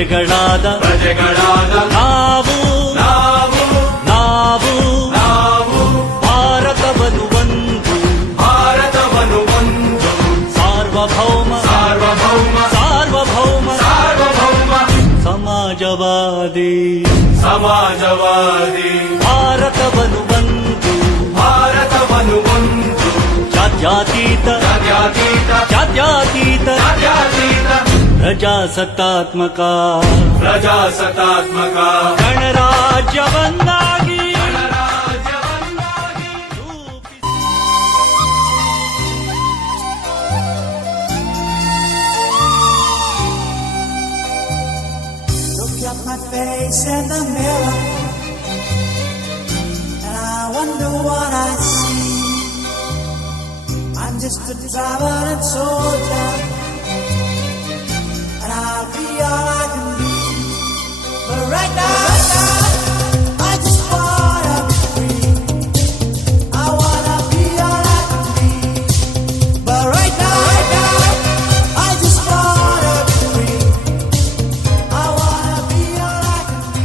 ಪ್ರಜೆಗಳಾದ ನಾವು ನಾವು ನಾವು ನಾವು ಭಾರತವನ್ನು ಒಂದು ಸಾರ್ವಭೌಮ ಸಾರ್ವಭೌಮ ಸಾರ್ವಭೌಮ ಸಾರ್ವಭೌಮ ಸಮಾಜವಾದಿ ಸಮಾಜವಾದಿ ಭಾರತವನ್ನು ಒಂದು ಜಾತ್ಯತೀತ ಜಾತ್ಯತೀತ ಜಾತ್ಯತೀತ ಜಾತ್ಯತೀತ ಪ್ರಜಾಸತ್ತಾತ್ಮಕ ಪ್ರಜಾಸತ್ತಾತ್ಮಕ ಗಣರಾಜ್ಯವನ್ನಾಗಿ Look at my face in the mirror, and I wonder what I see. I'm just a traveling soldier, and I'll be all I can be. But right now, I just wanna be free. I wanna be all I can be. But right now, I just wanna be free. I wanna be all I can be.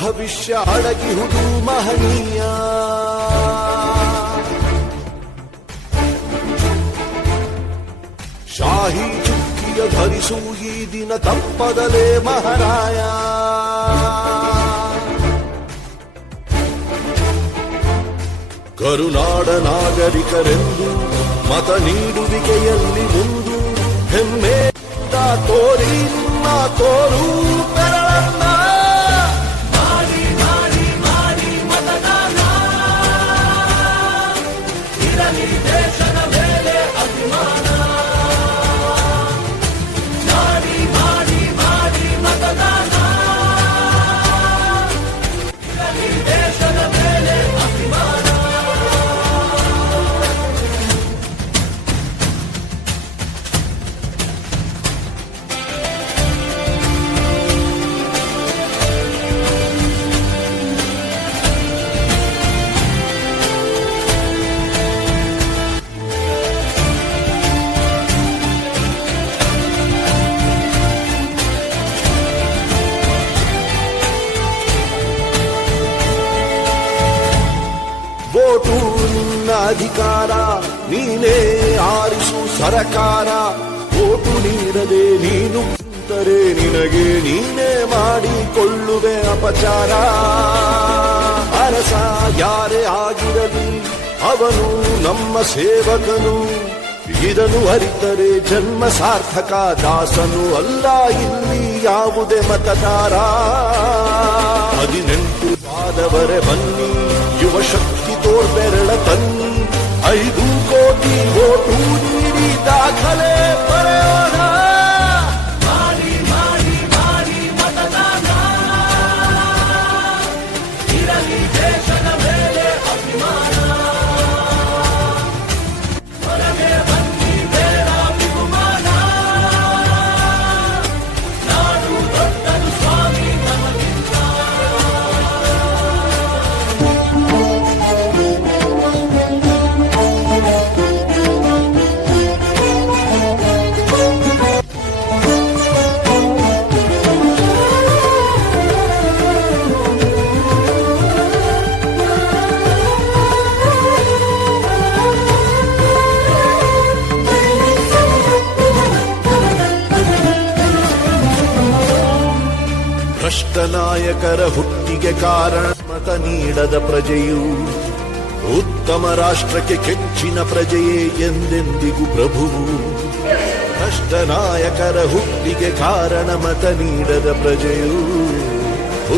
ಭವಿಷ್ಯ ಅಡಗಿಹುದು ಮಹನೀಯ. ಶಾಹಿ ಚುಕ್ಕಿಯ ಧರಿಸು ಈ ದಿನ ತಪ್ಪದಲೇ ಮಹಾರಾಯ. ಕರುನಾಡ ನಾಗರಿಕರೆಂದು ಮತ ನೀಡುವಿಕೆಯಲ್ಲಿ ಮುಂದು ಹೆಮ್ಮೆ ತೋರಿ ನಿಮ್ಮ ತೋರು ಬೆರಳನ್ನ. ಮಾಡಿ ಮಾಡಿ ಮಾಡಿ ಮತದಾನ, ಇರಲಿ ದೇಶದ ಮೇಲೆ ಅಭಿಮಾನ. ಮಾಡಿ ಮಾಡಿ ಮಾಡಿ ಮತದಾನ, ಇರಲಿ ದೇಶದ ಮೇಲೆ ಅಭಿಮಾನ. ವೋಟು ನಿನ್ನ ಅಧಿಕಾರ, ನೀನೇ ಆರಿಸು ಸರಕಾರ. ವೋಟು ನೀಡದೆ ನೀನು ಕುಂತರೆ ನಿನಗೆ ನೀನೇ ಮಾಡಿಕೊಳ್ಳುವೆ ಅಪಚಾರ. ಅರಸ ಯಾರೇ ಆಗಿರಲಿ ಅವನು ನಮ್ಮ ಸೇವಕನು, ಇದನ್ನು ಅರಿತರೆ ಜನ್ಮ ಸಾರ್ಥಕ. ದಾಸನು ಅಲ್ಲ ಇಲ್ಲಿ ಯಾವುದೇ ಮತದಾರ. 18 ಆದವರೆ ಬನ್ನಿ, ಯುವ ಶಕ್ತಿ ತೋರ್ಬೆರಳ ತನ್ನಿ. 5 ಕೋಟಿ ವೋಟು ನೀಡಿ ದಾಖಲೆ ಬರೆಯೋಣ. ಮಾಡಿ ಮಾಡಿ ಮಾಡಿ ಮತದಾನ, ಇರಲಿ ದೇಶದ ಮೇಲೆ ಅಭಿಮಾನ. ಹೊರಗೆ ಬನ್ನಿ ಬೇಡ ಬಹುಮಾನ, ನಾಡು ದೊಡ್ಡದು ಸ್ವಾಮಿ ನಮಗಿಂತ. ಭ್ರಷ್ಟ ನಾಯಕರ ಹುಟ್ಟಿಗೆ ಕಾರಣ ಮತ ನೀಡದ ಪ್ರಜೆಯು. ಉತ್ತಮ ರಾಷ್ಟ್ರಕ್ಕೆ ಕೆಚ್ಚಿನ ಪ್ರಜೆಯೇ ಎಂದೆಂದಿಗೂ ಪ್ರಭುವು. ಭ್ರಷ್ಟ ನಾಯಕರ ಹುಟ್ಟಿಗೆ ಕಾರಣ ಮತ ನೀಡದ ಪ್ರಜೆಯು.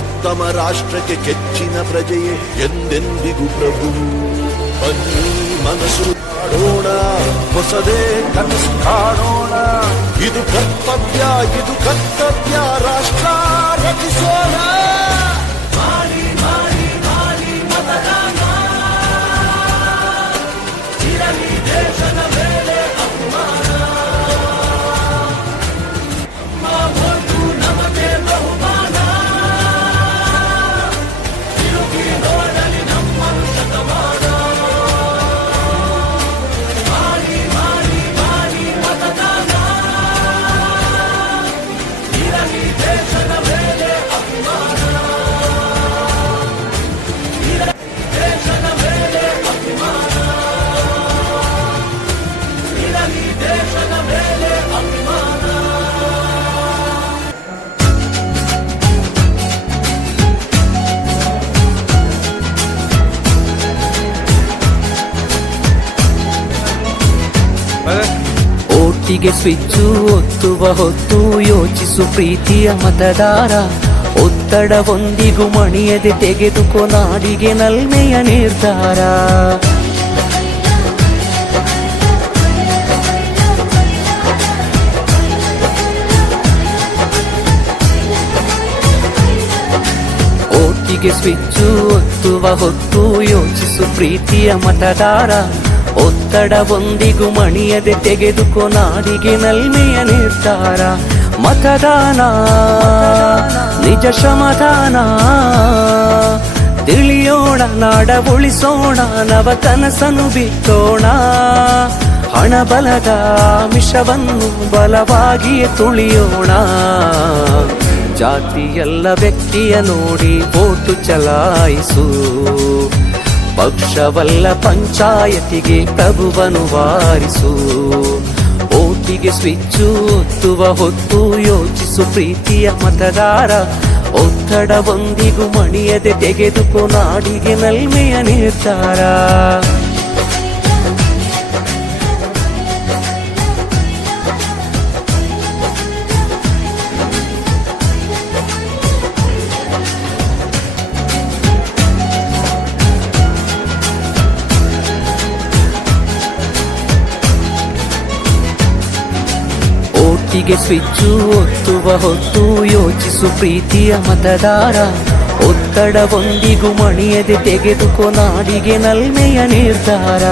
ಉತ್ತಮ ರಾಷ್ಟ್ರಕ್ಕೆ ಕೆಚ್ಚಿನ ಪ್ರಜೆಯೇ ಎಂದೆಂದಿಗೂ ಪ್ರಭುವು. ಬನ್ನಿ ಮನಸ್ಸು ಮಾಡೋಣ, ಹೊಸದೇ ಕನಸು ಕಾಣೋಣ. ಇದು ಕರ್ತವ್ಯ, ಇದು ಕರ್ತವ್ಯ, ರಾಷ್ಟ್ರ ರಚಿಸೋಣ. ಮಾಡಿ ಮಾಡಿ ಮಾಡಿ ಮತದಾನ, ಇರಲಿ ದೇಶದ ಮೇಲೆ ಅಭಿಮಾನ. ನಮ್ಮ ವೋಟು ನಮಗೆ ಬಹುಮಾನ, ತಿರುಗಿ ನೋಡಲಿ ನಮ್ಮನ್ನು ಶತಮಾನ. ಮಾಡಿ ಮಾಡಿ ಮಾಡಿ ಮತದಾನ, ಇರಲಿ ದೇಶದ ಮೇಲೆ ಅಭಿಮಾನ. ಇರಲಿ ದೇಶದ ಮೇಲೆ ಅಭಿಮಾನ, ಇರಲಿ ದೇಶದ ಮೇಲೆ ಅಭಿಮಾನ. ಓಟಿಗೆ ಸ್ವಿಚ್ಚು ಒತ್ತುವ ಹೊತ್ತು ಯೋಚಿಸು ಪ್ರೀತಿಯ ಮತದಾರ. ಒತ್ತಡವೊಂದಿಗೂ ಮಣಿಯದೆ ತೆಗೆದುಕೋ ನಾಡಿಗೆ ನಲ್ಮೆಯ ನಿರ್ಧಾರ. ಓಟಿಗೆ ಸ್ವಿಚ್ಚು ಒತ್ತುವ ಹೊತ್ತು ಯೋಚಿಸು ಪ್ರೀತಿಯ ಮತದಾರ. ಒತ್ತಡವೊಂದಿಗೂ ಮಣಿಯದೆ ತೆಗೆದುಕೋ ನಾಡಿಗೆ ನಲ್ಮೆಯ ನಿರ್ಧಾರ. ಮತದಾನ ನಿಜ ಶ್ರಮದಾನ, ತಿಳಿಯೋಣ ನಾಡ ಉಳಿಸೋಣ, ನವ ಕನಸನ್ನು ಬಿತ್ತೋಣ. ಹಣ ಬಲದ ಮಿಷವನ್ನು ಬಲವಾಗಿಯೇ ತುಳಿಯೋಣ. ಜಾತಿಯಲ್ಲ ವ್ಯಕ್ತಿಯ ನೋಡಿ ಓಟು ಚಲಾಯಿಸು. ಪಕ್ಷವಲ್ಲ ಪಂಚಾಯತಿಗೆ ಪ್ರಭುವನು ವಾರಿಸು. ಓಟಿಗೆ ಸ್ವಿಚ್ಚು ಒತ್ತುವ ಹೊತ್ತು ಯೋಚಿಸು ಪ್ರೀತಿಯ ಮತದಾರ. ಒತ್ತಡವೊಂದಿಗೂ ಮಣಿಯದೆ ತೆಗೆದುಕೋ ನಾಡಿಗೆ ನಲ್ಮೆಯ ನಿರ್ಧಾರ. ಓಟಿಗೆ ಸ್ವಿಚ್ಚು ಒತ್ತುವ ಹೊತ್ತು ಯೋಚಿಸು ಪ್ರೀತಿಯ ಮತದಾರ. ಒತ್ತಡವೊಂದಿಗೂ ಮಣಿಯದೆ ತೆಗೆದುಕೋ ನಾಡಿಗೆ ನಲ್ಮೆಯ ನಿರ್ಧಾರ.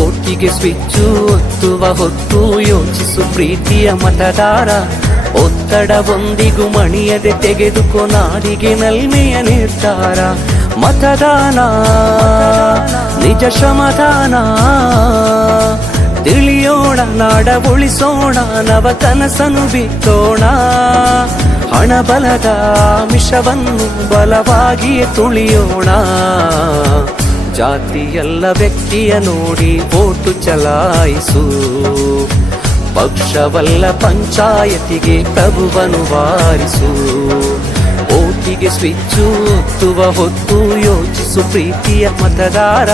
ಓಟಿಗೆ ಸ್ವಿಚ್ಚು ಒತ್ತುವ ಹೊತ್ತು ಯೋಚಿಸು ಪ್ರೀತಿಯ ಮತದಾರ. ಒತ್ತಡವೊಂದಿಗೂ ಮಣಿಯದೆ ತೆಗೆದುಕೋ ನಾಡಿಗೆ ನಲ್ಮೆಯ ನಿರ್ಧಾರ. ಮತದಾನ ನಿಜ ಶ್ರಮದಾನ. ತಿಳಿಯೋಣ ನಾಡ ಉಳಿಸೋಣ ನವ ಕನಸನ್ನು ಬಿತ್ತೋಣ. ಹಣಬಲದ ಮಿಷವನ್ನು ಬಲವಾಗಿಯೇ ತುಳಿಯೋಣ. ಜಾತಿಯಲ್ಲ ವ್ಯಕ್ತಿಯ ನೋಡಿ ಓಟು ಚಲಾಯಿಸು. ಪಕ್ಷವಲ್ಲ ಪಂಚಾಯತಿಗೆ ಪ್ರಭುವನು ವಾರಿಸು. ಓಟಿಗೆ ಸ್ವಿಚ್ಚು ಒತ್ತುವ ಹೊತ್ತು ಯೋಚಿಸು ಪ್ರೀತಿಯ ಮತದಾರ.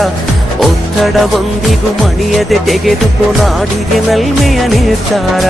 ಒತ್ತಡವೊಂದಿಗೂ ಮಣಿಯದೆ ತೆಗೆದುಕೋ ನಾಡಿಗೆ ನಲ್ಮೆಯ ನಿರ್ಧಾರ.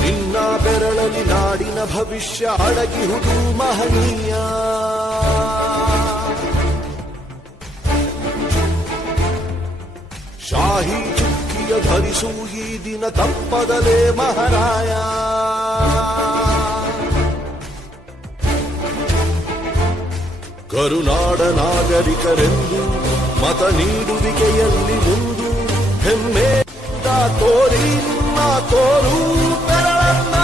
ನಿನ್ನ ಬೆರಳಲಿ ನಾಡಿನ ಭವಿಷ್ಯ ಅಡಗಿಹುದು ಮಹನೀಯ. ಶಾಹಿ ಚುಕ್ಕಿಯ ಧರಿಸು ಈ ದಿನ ತಪ್ಪದಲೇ ಮಹಾರಾಯ. ಕರುನಾಡ ನಾಗರಿಕರೆಂದು ಮತ ನೀಡುವಿಕೆಯಲ್ಲಿ ಮುಂದು ಹೆಮ್ಮೆ ತೋರಿ ತೋರು ಬೆರಳನ್ನ.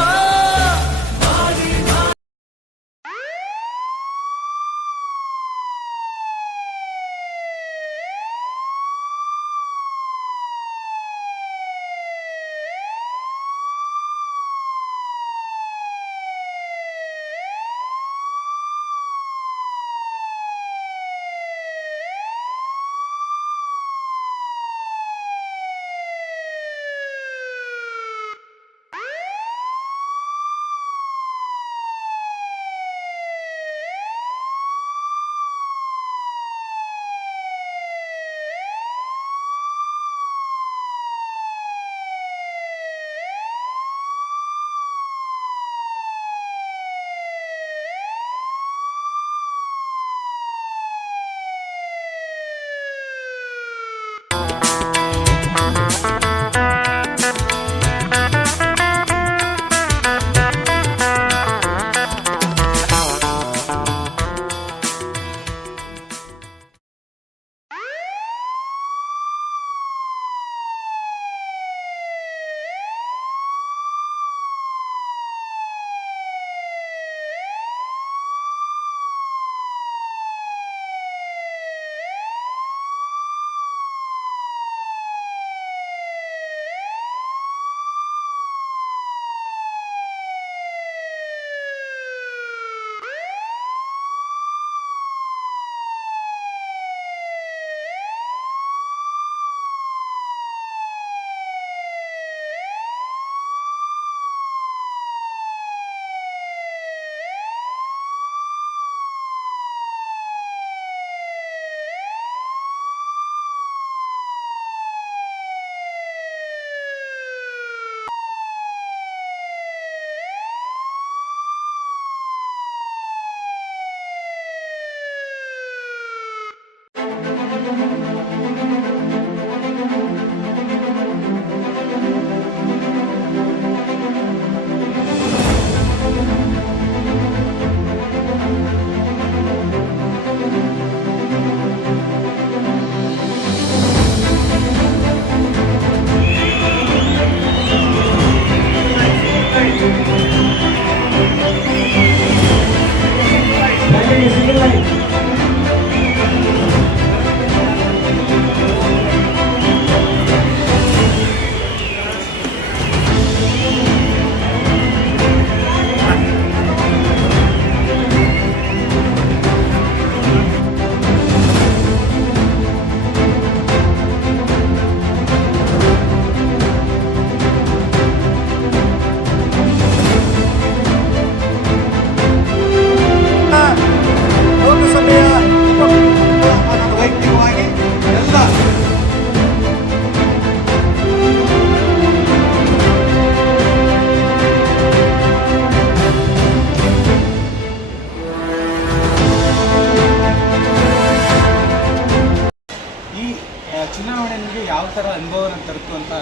ತರುತ್ತು ಅಂತ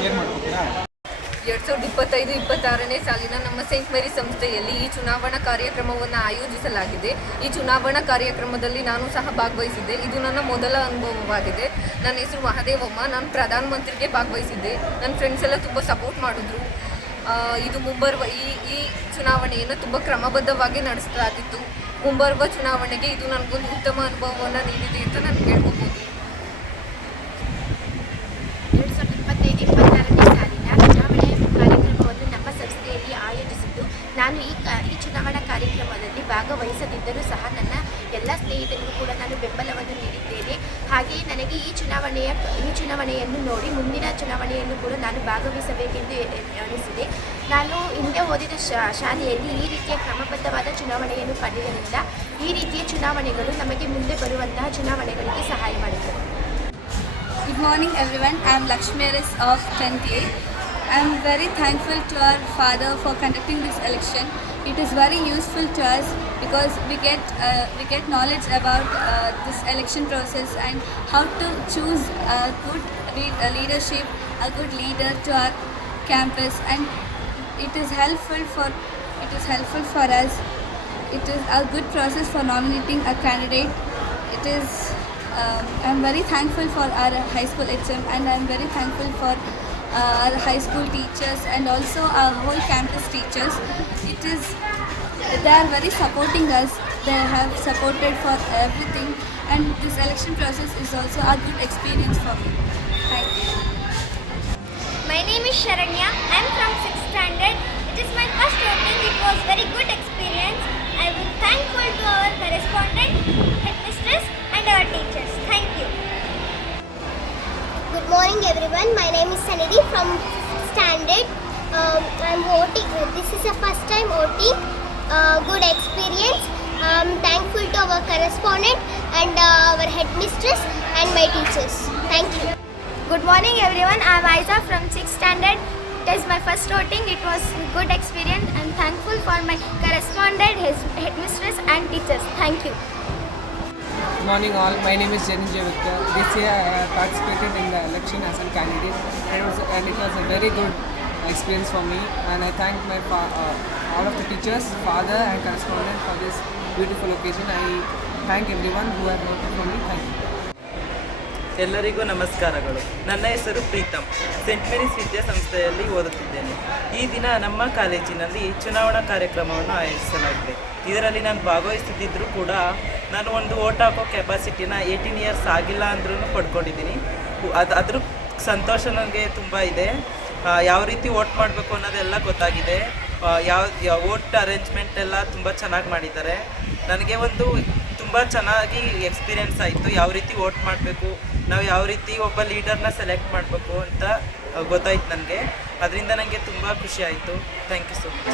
ಶೇರ್ ಮಾಡ್ಕೊತೀರಾ? 2025-26ನೇ ಸಾಲಿನ ನಮ್ಮ ಸೇಂಟ್ ಮೇರಿ ಸಂಸ್ಥೆಯಲ್ಲಿ ಈ ಚುನಾವಣಾ ಕಾರ್ಯಕ್ರಮವನ್ನು ಆಯೋಜಿಸಲಾಗಿದೆ. ಈ ಚುನಾವಣಾ ಕಾರ್ಯಕ್ರಮದಲ್ಲಿ ನಾನು ಸಹ ಭಾಗವಹಿಸಿದ್ದೆ. ಇದು ನನ್ನ ಮೊದಲ ಅನುಭವವಾಗಿದೆ. ನನ್ನ ಹೆಸರು ಮಹಾದೇವಮ್ಮ. ನಾನು ಪ್ರಧಾನಮಂತ್ರಿಗೆ ಭಾಗವಹಿಸಿದ್ದೆ. ನನ್ನ ಫ್ರೆಂಡ್ಸ್ ಎಲ್ಲ ತುಂಬ ಸಪೋರ್ಟ್ ಮಾಡಿದ್ರು. ಇದು ಮುಂಬರುವ ಈ ಚುನಾವಣೆಯನ್ನು ತುಂಬ ಕ್ರಮಬದ್ಧವಾಗಿ ನಡೆಸಲಾಗಿತ್ತು. ಮುಂಬರುವ ಚುನಾವಣೆಗೆ ಇದು ನನಗೊಂದು ಉತ್ತಮ ಅನುಭವವನ್ನು ನೀಡಿದೆ ಅಂತ ನಾನು ಹೇಳ್ಕೊಬೋದು. 2025-26ನೇ ಸಾಲಿನ ಚುನಾವಣೆಯ ಕಾರ್ಯಕ್ರಮವನ್ನು ನಮ್ಮ ಸಂಸ್ಥೆಯಲ್ಲಿ ಆಯೋಜಿಸಿದ್ದು, ನಾನು ಈ ಚುನಾವಣಾ ಕಾರ್ಯಕ್ರಮದಲ್ಲಿ ಭಾಗವಹಿಸದಿದ್ದರೂ ಸಹ ನನ್ನ ಎಲ್ಲ ಸ್ನೇಹಿತರಿಗೂ ಕೂಡ ನಾನು ಬೆಂಬಲವನ್ನು ನೀಡಿದ್ದೇನೆ. ಹಾಗೆಯೇ ನನಗೆ ಈ ಚುನಾವಣೆಯನ್ನು ನೋಡಿ ಮುಂದಿನ ಚುನಾವಣೆಯನ್ನು ಕೂಡ ನಾನು ಭಾಗವಹಿಸಬೇಕೆಂದು ಅನಿಸಿದೆ. ನಾನು ಹಿಂದೆ ಓದಿದ ಶಾಲೆಯಲ್ಲಿ ಈ ರೀತಿಯ ಕ್ರಮಬದ್ಧವಾದ ಚುನಾವಣೆಯನ್ನು ಪಡೆಯಲಿಲ್ಲ. ಈ ರೀತಿಯ ಚುನಾವಣೆಗಳು ನಮಗೆ ಮುಂದೆ ಬರುವಂತಹ ಚುನಾವಣೆಗಳಿಗೆ ಸಹಾಯ ಮಾಡುತ್ತದೆ. Good morning everyone, I am Lakshmi Aris of 10th A. I am very thankful to our father for conducting this election. It is very useful to us because we get knowledge about this election process and how to choose a good leadership, a good leader to our campus, and it is helpful for us. It is a good process for nominating a candidate. It is I am very thankful for our high school HM, and I am very thankful for our high school teachers and also our whole campus teachers. They are very supporting us. They have supported for everything, and this election process is also a good experience for me. Thank you. My name is Sharanya. I am from 6th standard. It is my first voting. It was very good experience. I am thankful to our correspondent, headmistress and our teachers. Thank you. Good morning everyone. My name is Sanidhi from 5th standard. I am voting. This is the first time voting. Good experience. Thankful to our correspondent and our headmistress and my teachers. Thank you. Good morning everyone. I am Aiza from 6th standard. It is my first voting. It was good experience. I am thankful for my correspondent, his headmistress and teachers. Thank you. Good morning all. My name is Jenny Javika. This year I participated in the election as a candidate, and it was a very good experience for me. And I thank my all of the teachers, father and correspondent for this beautiful occasion. I thank everyone who have voted for me. Thank you. ಎಲ್ಲರಿಗೂ ನಮಸ್ಕಾರಗಳು. ನನ್ನ ಹೆಸರು Preetham. Saint Mary's ವಿದ್ಯಾಸಂಸ್ಥೆಯಲ್ಲಿ ಓದುತ್ತಿದ್ದೇನೆ. ಈ ದಿನ ನಮ್ಮ ಕಾಲೇಜಿನಲ್ಲಿ ಚುನಾವಣಾ ಕಾರ್ಯಕ್ರಮವನ್ನು ಆಯೋಜಿಸಲಾಗಿದೆ. ಇದರಲ್ಲಿ ನಾನು ಭಾಗವಹಿಸುತ್ತಿದ್ದರೂ ಕೂಡ ನಾನು ಒಂದು ವೋಟ್ ಹಾಕೋ ಕೆಪಾಸಿಟಿನ 18 ಇಯರ್ಸ್ ಆಗಿಲ್ಲ ಅಂದ್ರೂ ಪಡ್ಕೊಂಡಿದ್ದೀನಿ. ಅದ್ರ ಸಂತೋಷ ನನಗೆ ತುಂಬ ಇದೆ. ಯಾವ ರೀತಿ ವೋಟ್ ಮಾಡಬೇಕು ಅನ್ನೋದೆಲ್ಲ ಗೊತ್ತಾಗಿದೆ. ಯಾವ ವೋಟ್ ಅರೇಂಜ್ಮೆಂಟ್ ಎಲ್ಲ ತುಂಬ ಚೆನ್ನಾಗಿ ಮಾಡಿದ್ದಾರೆ. ನನಗೆ ಒಂದು ತುಂಬ ಚೆನ್ನಾಗಿ ಎಕ್ಸ್ಪೀರಿಯೆನ್ಸ್ ಆಯಿತು. ಯಾವ ರೀತಿ ವೋಟ್ ಮಾಡಬೇಕು, ನಾವು ಯಾವ ರೀತಿ ಒಬ್ಬ ಲೀಡರ್ನ ಸೆಲೆಕ್ಟ್ ಮಾಡಬೇಕು ಅಂತ ಗೊತ್ತಾಯ್ತು ನನಗೆ. ಅದರಿಂದ ನನಗೆ ತುಂಬ ಖುಷಿ ಆಯಿತು. Thank you so much.